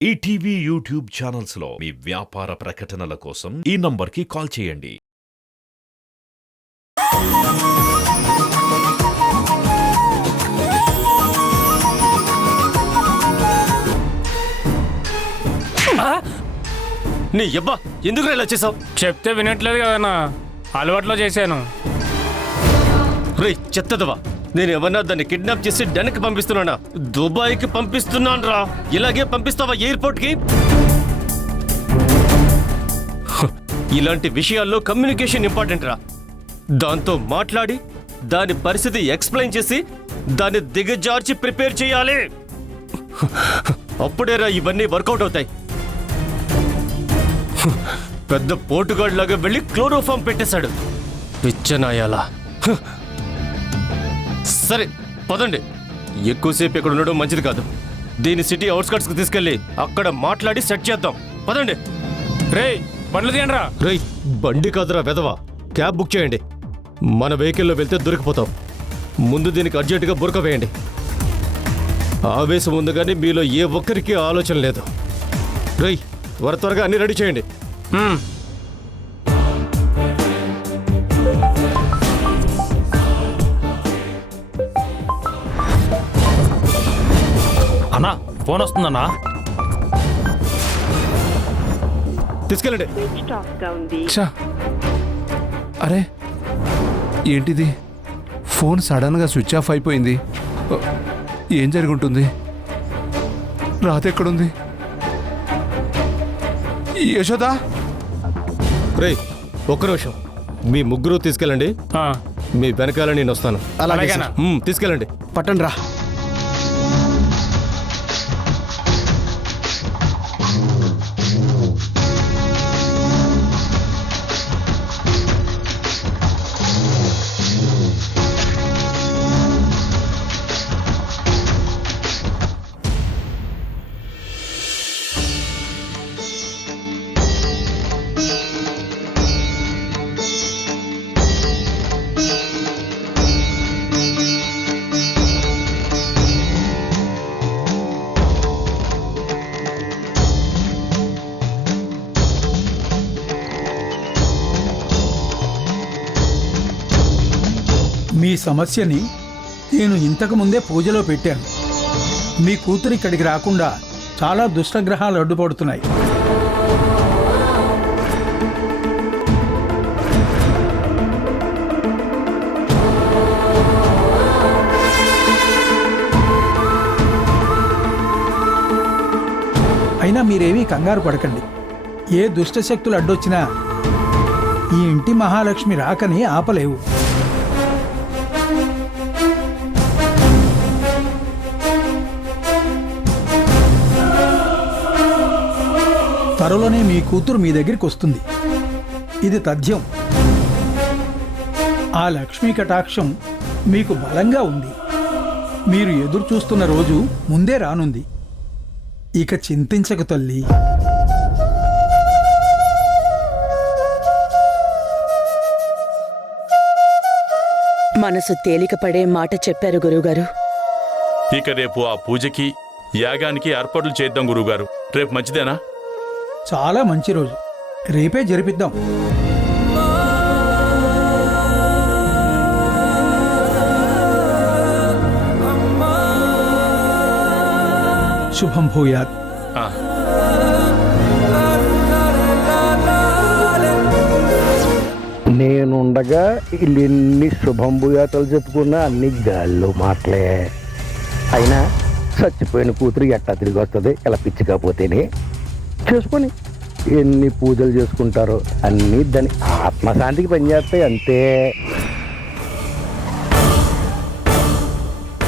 ETV YouTube channels లో మీ వ్యాపార ప్రకటనల కోసం ఈ నంబర్కి కాల్ చేయండి. నీ యబ్బా ఎందుకు ఇలా చేసావు? చెప్తే వినట్లేదు కదన్నా, అలవాట్లో చేశాను. రే చెత్తదవా, నేను ఏమన్నా దాన్ని కిడ్నాప్ చేసి డెన్కి పంపిస్తున్నానా? దుబాయ్కి పంపిస్తున్నాను రా. ఇలాగే పంపిస్తావా ఎయిర్పోర్ట్కి? ఇలాంటి విషయాల్లో కమ్యూనికేషన్ ఇంపార్టెంట్ రా. దాంతో మాట్లాడి దాని పరిస్థితి ఎక్స్ప్లెయిన్ చేసి దాన్ని దిగజార్చి ప్రిపేర్ చేయాలి. అప్పుడేరా ఇవన్నీ వర్కౌట్ అవుతాయి. పెద్ద పోటుగాడ్ లాగా వెళ్ళి క్లోరోఫామ్ పెట్టేశాడు. పిచ్చనాయాలా. సరే పదండి, ఎక్కువసేపు ఇక్కడ ఉండడం మంచిది కాదు. దీని సిటీ అవుట్స్కట్స్కి తీసుకెళ్ళి అక్కడ మాట్లాడి సెట్ చేద్దాం. పదండి. రేయ్ బండ్లు తీయండిరా. రేయ్ బండి కాదురా వెదవా, క్యాబ్ బుక్ చేయండి. మన వెహికల్లో వెళ్తే దొరికిపోతాం. ముందు దీనికి అర్జెంటుగా బురక వేయండి. ఆవేశం ఉంది కానీ మీలో ఏ ఒక్కరికి ఆలోచన లేదు. రేయ్ త్వరగా అన్ని రెడీ చేయండి. అన్నా ఫోన్ వస్తుందన్నా. తీసుకెళ్ళండి. ఛా! అరే ఏంటిది, ఫోన్ సడన్గా స్విచ్ ఆఫ్ అయిపోయింది. ఏం జరుగుంటుంది? రాత ఎక్కడుంది? యశోదా! రేయ్ ఒక్క నిమిషం, మీ ముగ్గురు తీసుకెళ్ళండి. మీ వెనకాల నేను వస్తాను. అలాగేనా? తీసుకెళ్ళండి. పట్టండి రా. మీ సమస్యని నేను ఇంతకు ముందే పూజలో పెట్టాను. మీ కూతురు ఇక్కడికి రాకుండా చాలా దుష్టగ్రహాలు అడ్డుపడుతున్నాయి. అయినా మీరేమీ కంగారు పడకండి. ఏ దుష్టశక్తులు అడ్డొచ్చినా ఈ ఇంటి మహాలక్ష్మి రాకని ఆపలేవు. త్వరలోనే మీ కూతురు మీ దగ్గరికి వస్తుంది. ఇది తథ్యం. ఆ లక్ష్మీ కటాక్షం మీకు బలంగా ఉంది. మీరు ఎదురు చూస్తున్న రోజు ముందే రానుంది. ఇక చింతించకు తల్లి. మనసు తేలికపడే మాట చెప్పారు గురువుగారు. ఇక రేపు ఆ పూజకి యాగానికి ఏర్పాట్లు చేద్దాం గురువుగారు. రేపు మంచిదేనా? చాలా మంచి రోజు, రేపే జరిపిద్దాం. శుభం భూయాత్. నేనుండగా వీళ్ళెన్ని శుభం భూయాతలు చెప్పుకున్నా అన్ని గాల్లో మాటలే. అయినా చచ్చిపోయిన కూతురు ఎట్టా తిరిగి వస్తుంది ఇలా పిచ్చికపోతేనే. చేసుకొని ఎన్ని పూజలు చేసుకుంటారో అన్నీ దాని ఆత్మశాంతికి పనిచేస్తాయి అంతే.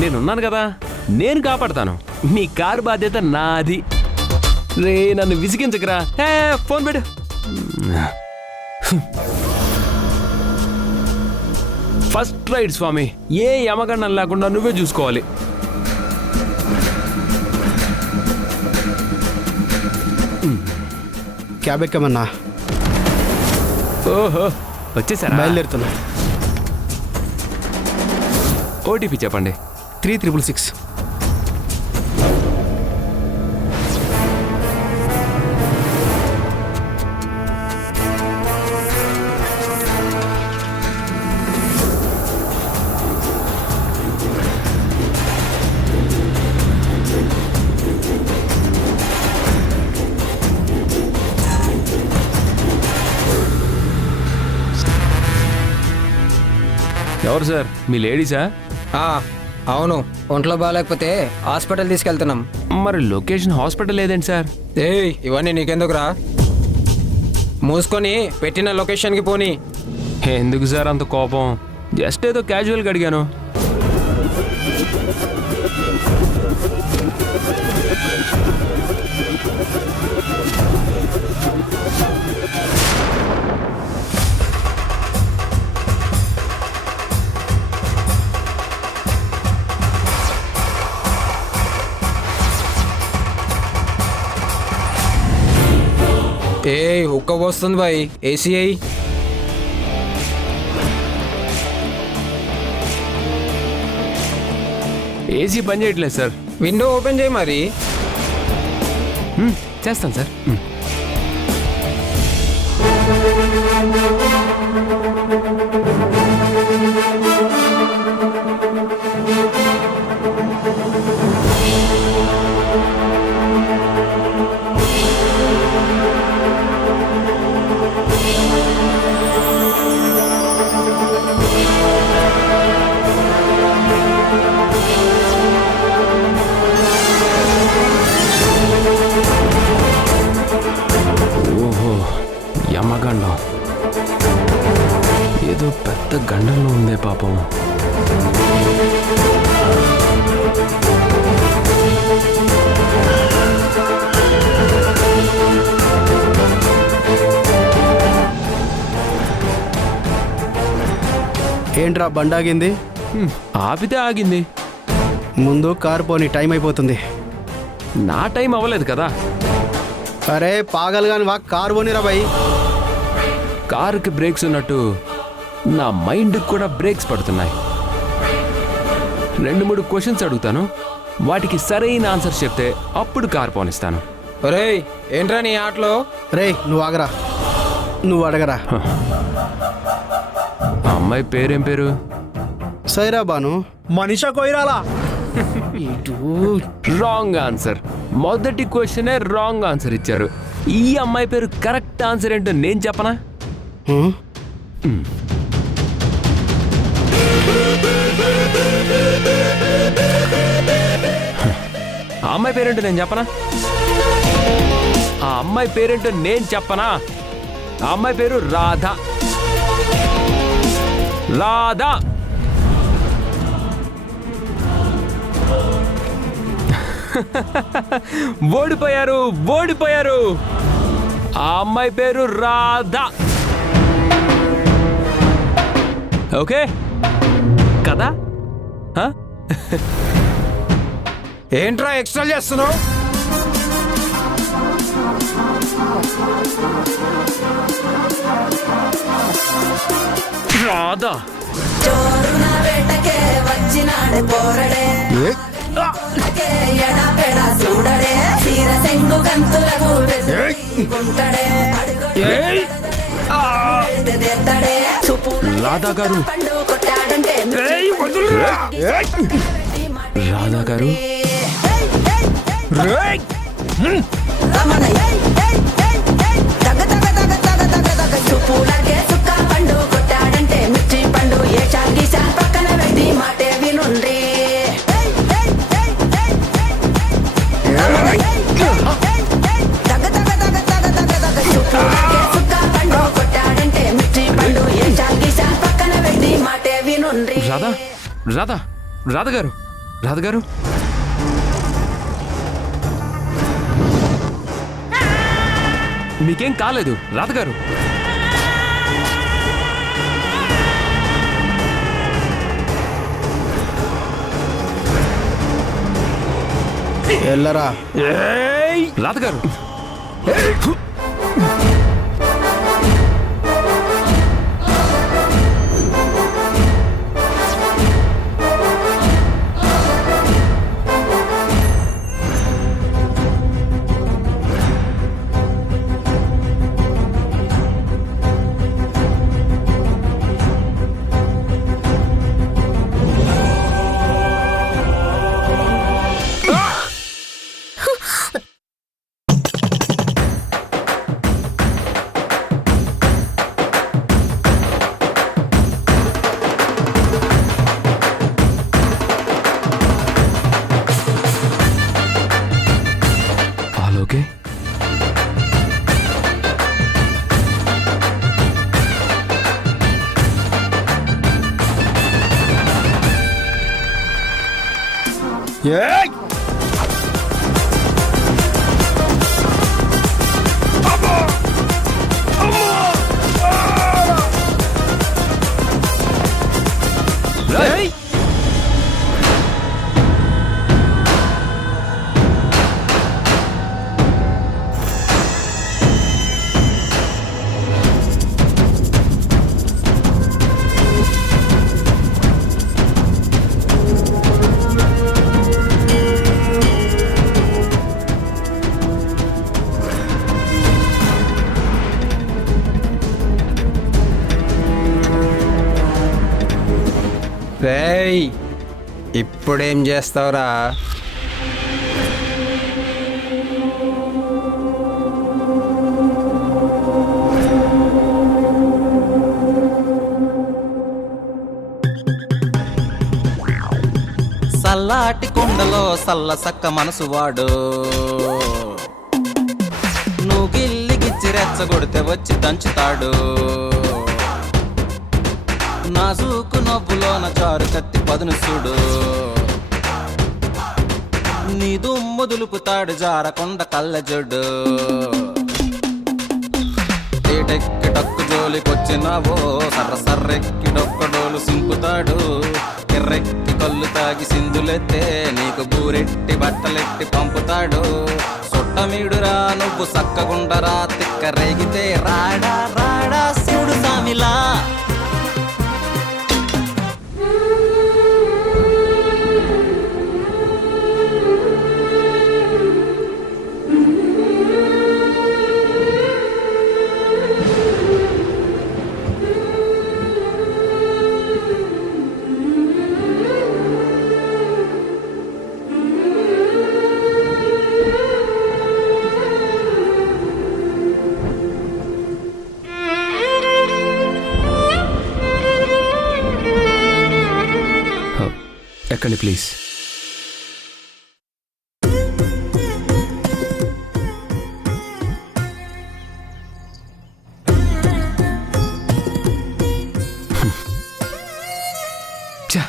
నేనున్నాను కదా, నేను కాపాడతాను. మీ కారు బాధ్యత నాది. రే నన్ను విసిగించకరా. ఫోన్ పెట్టు. ఫస్ట్ రైడ్ స్వామి, ఏ యమగండం లేకుండా నువ్వే చూసుకోవాలి. క్యాబ్ ఎక్కమన్నా. ఓహో వచ్చేసారా? బయలుదేరుతున్నా. ఓటీపీ చెప్పండి. 3666. ఎవరు సార్ మీ లేడీసా? అవును, ఒంట్లో బాగాలేకపోతే హాస్పిటల్ తీసుకెళ్తున్నాం. మరి లొకేషన్ హాస్పిటల్ లేదండి సార్? ఏయ్, ఇవన్నీ నీకెందుకురా? మూసుకొని పెట్టిన లొకేషన్కి పోనీ. ఎందుకు సార్ అంత కోపం? జస్ట్ ఏదో క్యాజువల్గా అడిగాను. ఉక్క పోస్తుంది బాయ్, ఏసీ అయ్యి. ఏసీ పని చేయట్లేదు సార్. విండో ఓపెన్ చేయి మరి. చేస్తాను సార్. ఓహో, యమగండం ఏదో పెద్ద గండంలో ఉందే పాపం. ఏంట్రా బండాగింది? ఆపితే ఆగింది. ముందు కారు పోని, టైం అయిపోతుంది. నా టైం అవ్వలేదు కదా. అరే పాగల్ గాని వా, కారు పోనిరా బాయ్. కారుకి బ్రేక్స్ ఉన్నట్టు నా మైండ్కి కూడా బ్రేక్స్ పడుతున్నాయి. 2-3 క్వశ్చన్స్ అడుగుతాను, వాటికి సరైన ఆన్సర్ చెప్తే అప్పుడు కారు పోనిస్తాను. ఒరేయ్, ఏంట్రా నీ ఆటలో? రే నువ్వు ఆగరా, నువ్వు అడగరా. ఆ అమ్మాయి పేరేం పేరు? సైరా బాను. మనీషా కొయిరాలా? Wrong answer. మొదటి క్వశ్చనే రాంగ్ ఆన్సర్ ఇచ్చారు. ఈ అమ్మాయి పేరు కరెక్ట్ ఆన్సర్ ఏంటో నేను చెప్పనా? ఆ అమ్మాయి పేరేంటో నేను చెప్పనా? ఆ అమ్మాయి పేరేంటో నేను చెప్పనా? ఆ అమ్మాయి పేరు రాధ. రాధా. ఓడిపోయారు, ఓడిపోయారు. ఆ అమ్మాయి పేరు రాధ. ఓకే కదా? ఏంట్రా ఎక్స్ట్రా చేస్తున్నావు? రాధా. రాధా గారు, రాధా గారు, రాధా, రాధా, రాధ గారు, రాధ గారు, మీకేం కాలేదు రాధ గారు. ఎల్లరా రాధ గారు. ఏయ్! రేయ్! రేయ్ ఇప్పుడేం చేస్తావురా? సల్లాటి కొండలో సల్ల సక్క మనసు వాడు, నువ్వు గిల్లి గిచ్చి రెచ్చగొడితే వచ్చి దంచుతాడు. నాజూకు నవ్వులోన చారు కత్తి పదును చూడు, నీ దుమ్ము దులుపుతాడు జారకొండ కళ్ళజొడ్డు. ఏటెక్కి టక్కు జోలికొచ్చినావో సర్ర సర్రెక్కి డొక్కడోలు సింపుతాడు. ఎర్రెక్కి కళ్ళు తాగి సింధులెత్తే నీకు బూరెట్టి బట్టలెట్టి పంపుతాడు. సొట్టమీడురా నువ్వు సక్కగుండరా, తిక్క రేగితే రాడా రాడా శివుడు సామిలా. ఎక్కండి ప్లీజ్. ఛా!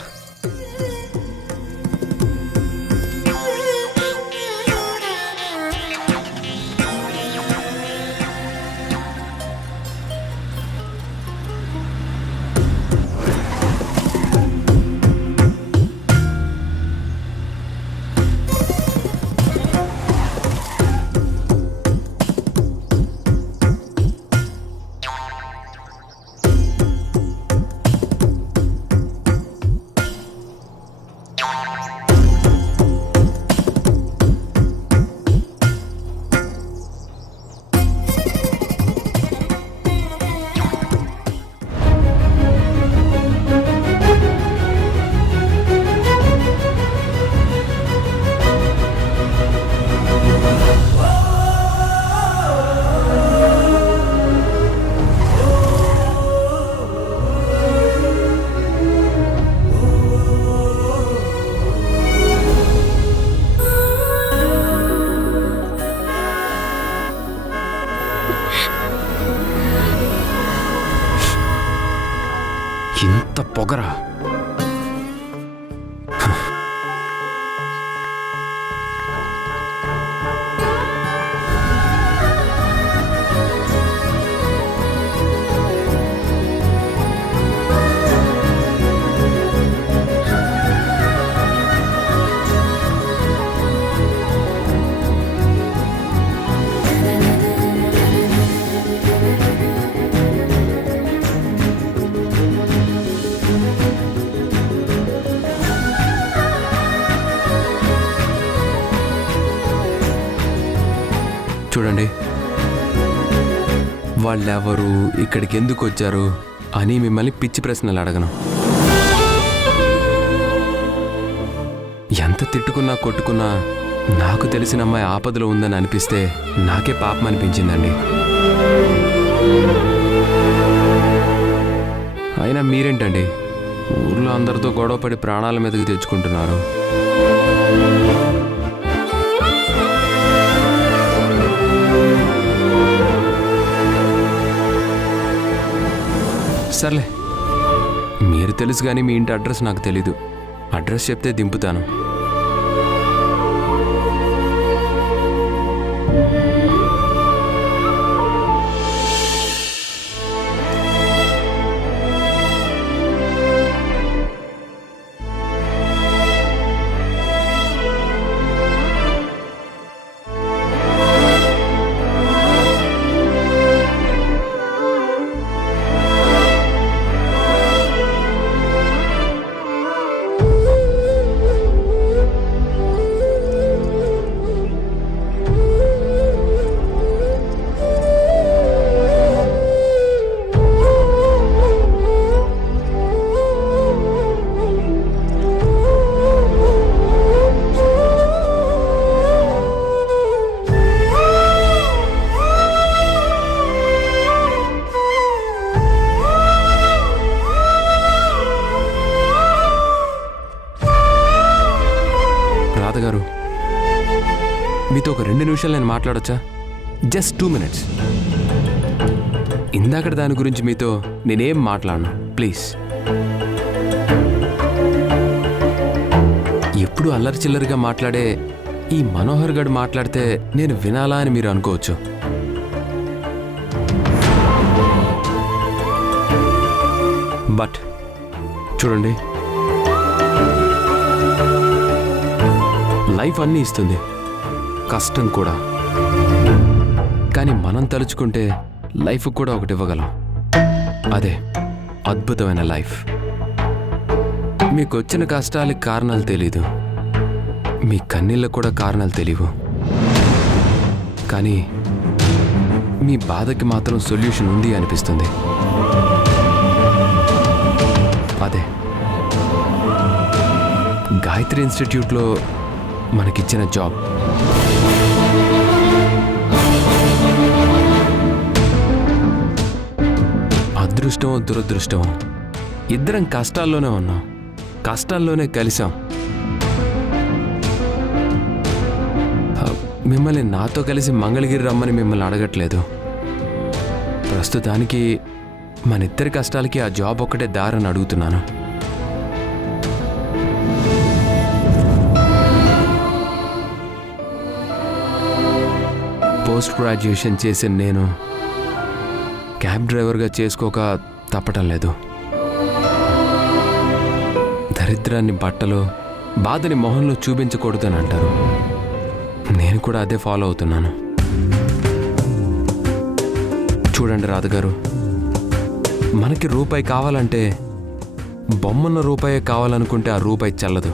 ఇంత పొగరా? చూడండి, వాళ్ళెవరు, ఇక్కడికి ఎందుకు వచ్చారు అని మిమ్మల్ని పిచ్చి ప్రశ్నలు అడగను. ఎంత తిట్టుకున్నా కొట్టుకున్నా నాకు తెలిసిన అమ్మాయి ఆపదలో ఉందని అనిపిస్తే నాకే పాపం అనిపించిందండి. అయినా మీరేంటండి ఊర్లో అందరితో గొడవపడి ప్రాణాల మీదకి తెచ్చుకుంటున్నారు? సర్లే, మీరు తెలుసు కానీ మీ ఇంటి అడ్రస్ నాకు తెలీదు. అడ్రస్ చెప్తే దింపుతాను. నిమిషాలు నేను మాట్లాడొచ్చా? Just 2 minutes. ఇందాక దాని గురించి మీతో నేనేం మాట్లాడను, ప్లీజ్. ఎప్పుడు అల్లరి చిల్లరిగా మాట్లాడే ఈ మనోహర్ గడు మాట్లాడితే నేను వినాలా అని మీరు అనుకోవచ్చు. బట్ చూడండి, లైఫ్ అన్నీ ఇస్తుంది, కష్టం కూడా. కానీ మనం తలుచుకుంటే లైఫ్ కూడా ఒకటి ఇవ్వగలం. అదే అద్భుతమైన లైఫ్. మీకు వచ్చిన కష్టాలకి కారణాలు తెలీదు, మీ కన్నీళ్ళకు కూడా కారణాలు తెలియవు. కానీ మీ బాధకి మాత్రం సొల్యూషన్ ఉంది అనిపిస్తుంది. అదే గాయత్రి ఇన్స్టిట్యూట్లో మనకిచ్చిన జాబ్. అదృష్టమో దురదృష్టమో ఇద్దరం కష్టాల్లోనే ఉన్నాం, కష్టాల్లోనే కలిసాం. మిమ్మల్ని నాతో కలిసి మంగళగిరి రమ్మని మిమ్మల్ని అడగట్లేదు. ప్రస్తుతానికి మన ఇద్దరి కష్టాలకి ఆ జాబ్ ఒక్కటే దారని అడుగుతున్నాను. పోస్ట్ గ్రాడ్యుయేషన్ చేసిన నేను క్యాబ్ డ్రైవర్గా చేసుకోక తప్పటం లేదు. దరిద్రాన్ని బట్టలో, బాధని మొహంలో చూపించకూడదని అంటారు. నేను కూడా అదే ఫాలో అవుతున్నాను. చూడండి రాధగారు, మనకి రూపాయి కావాలంటే బొమ్మన్న రూపాయే కావాలనుకుంటే ఆ రూపాయి చెల్లదు.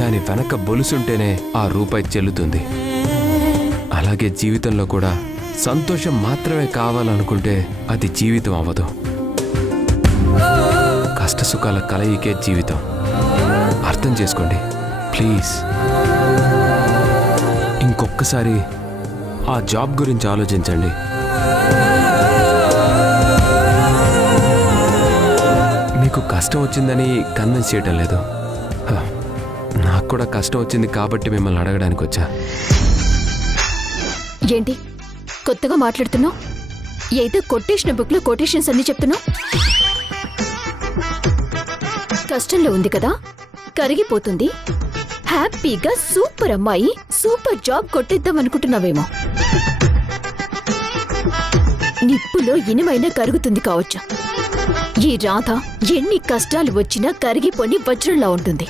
దాని వెనక బొలుసుంటేనే ఆ రూపాయి చెల్లుతుంది. అలాగే జీవితంలో కూడా సంతోషం మాత్రమే కావాలనుకుంటే అది జీవితం అవ్వదు. కష్టసుఖాల కలయికే జీవితం. అర్థం చేసుకోండి ప్లీజ్. ఇంకొక్కసారి ఆ జాబ్ గురించి ఆలోచించండి. మీకు కష్టం వచ్చిందని కన్విన్స్ చేయటం లేదు. నాకు కూడా కష్టం వచ్చింది కాబట్టి మిమ్మల్ని అడగడానికి వచ్చా. ఏంటి కొత్తగా మాట్లాడుతున్నావు? ఏదో కొటేషన్ బుక్లో కొటేషన్స్ అన్ని చెప్తున్నావు. కష్టంలో ఉంది కదా, కరిగిపోతుంది, హ్యాపీగా సూపర్ అమ్మాయి, సూపర్ జాబ్ కొట్టేద్దాం అనుకుంటున్నావేమో. నిప్పులో ఇనుమైనా కరుగుతుంది కావచ్చు. ఈ రాధ ఎన్ని కష్టాలు వచ్చినా కరిగిపోని వజ్రంలా ఉంటుంది.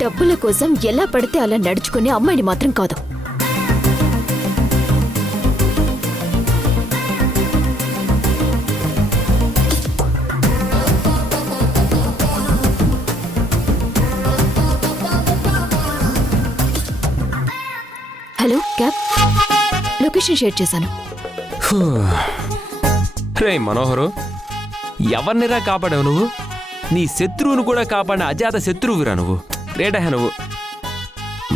డబ్బుల కోసం ఎలా పడితే అలా నడుచుకునే అమ్మాయిని మాత్రం కాదు. హలో క్యాబ్, లొకేషన్ షేర్ చేశాను. రే మనోహరు, ఎవరినిరా కాపాడావు నువ్వు? నీ శత్రువును కూడా కాపాడిన అజాత శత్రువురా నువ్వు. రేటా నువ్వు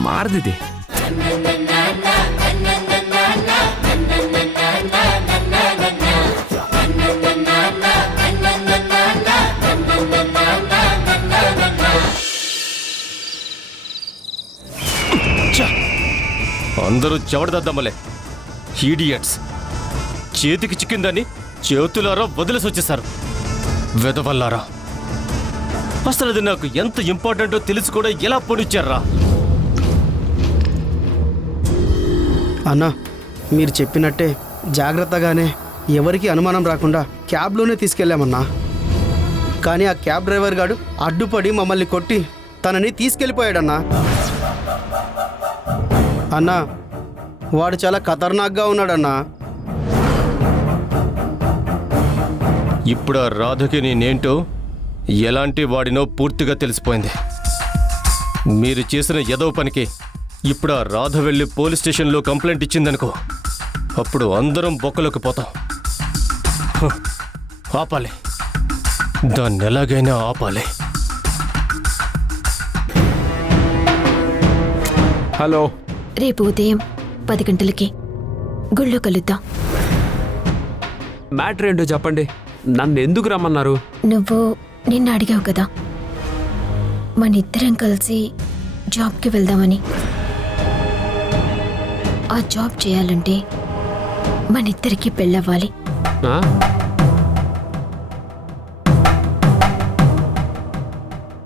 మారదిది. అందరూ చెవడదద్దమ్మలే, ఈడియట్స్. చేతికి చిక్కిందని చేతులారా వదిలేసి వచ్చేశారు. వెదవల్లారా, అసలు అది నాకు ఎంత ఇంపార్టెంటో తెలిసి కూడా ఎలా పొడిచారా? అన్నా, మీరు చెప్పినట్టే జాగ్రత్తగానే ఎవరికి అనుమానం రాకుండా క్యాబ్లోనే తీసుకెళ్ళామన్నా. కానీ ఆ క్యాబ్ డ్రైవర్ గాడు అడ్డుపడి మమ్మల్ని కొట్టి తనని తీసుకెళ్ళిపోయాడన్నా. అన్నా, వాడు చాలా ఖతర్నాక్గా ఉన్నాడన్నా. ఇప్పుడు ఆ రాధకి నేనేంటో, ఎలాంటి వాడినో పూర్తిగా తెలిసిపోయింది. మీరు చేసిన ఎదవ పనికి ఇప్పుడు ఆ రాధ వెళ్ళి పోలీస్ స్టేషన్లో కంప్లైంట్ ఇచ్చిందనుకో, అప్పుడు అందరం బొక్కలోకి పోతాం. ఆపాలి, దాన్ని ఎలాగైనా ఆపాలి. హలో, రేపు ఉదయం 10 గంటలకి గుళ్ళో కలుద్దాం. మ్యాటర్ ఏంటో చెప్పండి. నన్ను ఎందుకు రమ్మన్నారు? నువ్వు నిన్న అడిగావు కదా, మనిద్దరం కలిసి జాబ్కి వెళ్దామని. ఆ జాబ్ చేయాలంటే మనిద్దరికీ పెళ్ళవ్వాలి. ఆ?